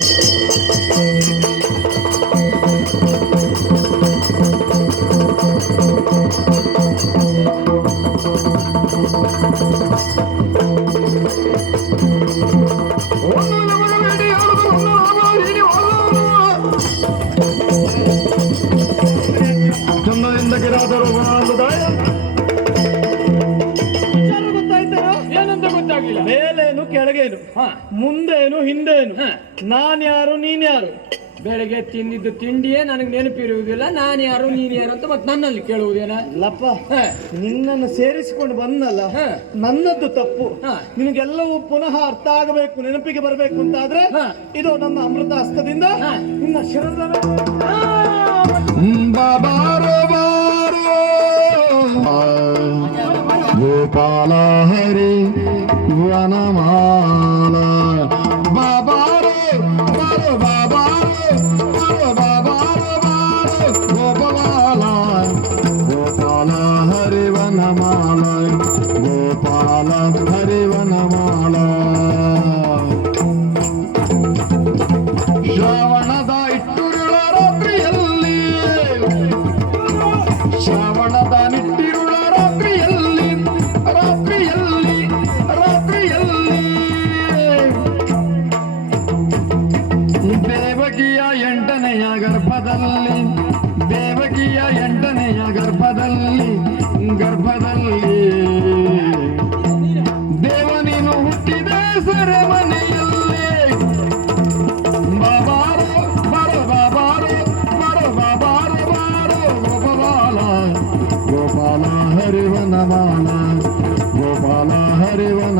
Müzik ಮೇಲೇನು ಕೆಳಗೇನು ಮುಂದೇನು ಹಿಂದೇನು ನಾನ್ ಯಾರು ನೀನ್ ಯಾರು ಬೆಳಗ್ಗೆ ತಿಂದಿದ್ದು ತಿಂಡಿಯೇ ನನಗೆ ನೆನಪಿರುವುದಿಲ್ಲ ನಾನು ಯಾರು ನೀನು ಯಾರು ಅಂತ ಮತ್ತೆ ನನ್ನಲ್ಲಿ ಕೇಳುವುದೇನ ಲಪ್ಪ ಹಾ. ನಿನ್ನನ್ನು ಸೇರಿಸಿಕೊಂಡು ಬಂದಲ್ಲ. ನನ್ನದ್ದು ತಪ್ಪು. ನಿನಗೆಲ್ಲವೂ ಪುನಃ ಅರ್ಥ ಆಗಬೇಕು ನೆನಪಿಗೆ ಬರಬೇಕು ಅಂತಾದ್ರೆ. ಇದು ನಮ್ಮ ಅಮೃತ ಹಸ್ತದಿಂದ. ನಿನ್ನ ಶಿರದ ಗೋಪಾಲ ಹರಿ ವನಮಾಲ ಬಾಬಾರೋ ಬಾರೋ ಬಾಬಾರೋ ಬಾರೋ ಬಾಬಾರೋ ಬಾರೋ ಗೋಪಾಲ ಗೋಪಾಲ ಹರಿ ವನಮಾಲ ಗೋಪಾಲ ಹರಿ ವನಮಾಲ ಶ್ರಾವಣದ ಇಟ್ಟುರುಳ ರಾತ್ರಿಯಲ್ಲಿ ಶ್ರಾವಣದ ನಿಟ್ಟಿರುಳ ಎಂಟನೆಯ ಗರ್ಭದಲ್ಲಿ, ದೇವಕಿಯ ಎಂಟನೆಯ ಗರ್ಭದಲ್ಲಿ ಗರ್ಭದಲ್ಲಿ. ದೇವನಿನು ಹುಟ್ಟಿದ ಸರಮನೆಯಲ್ಲಿ. ಬಾಬಾರೋ ಬಾರೋ ಬಾಬಾರೋ ಬಾರೋ ಬಾಬಾರೋ ಬಾರೋ, ಗೋಪಾಲ ಗೋಪಾಲ ಹರಿವನ ಮಾಲ ಗೋಪಾಲ ಹರಿವನ